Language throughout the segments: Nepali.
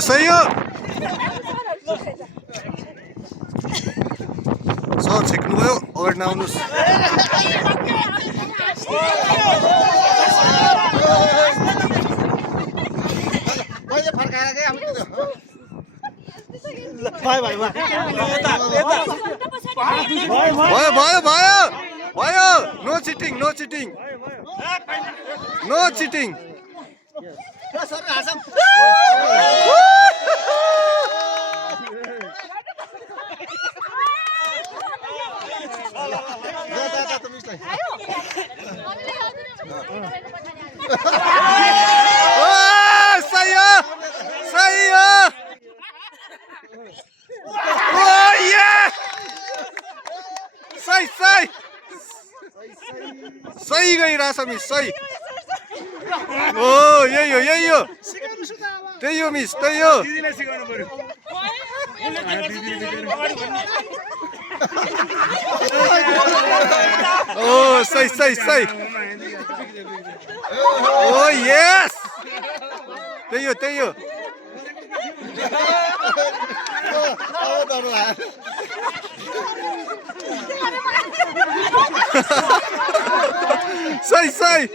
सही हो सर छेक्नुभयो अगाडि नआउनुहोस् भयो नो चिटिङ सही गइरहेछ मिस सही ओ यही हो त्यही हो मिस त्यही हो ओ सही ओ यस त्यही हो सही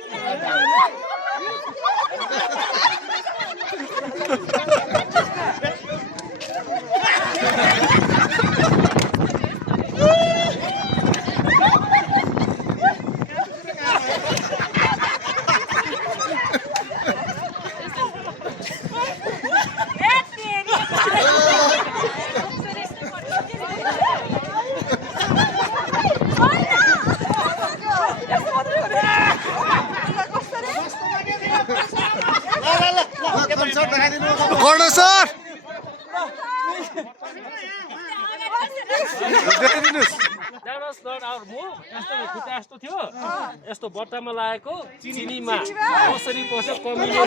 कर्ण सर यस्तो थियो यस्तो बट्टामा लागेको चिनीमा कसरी पस्यो कमिलो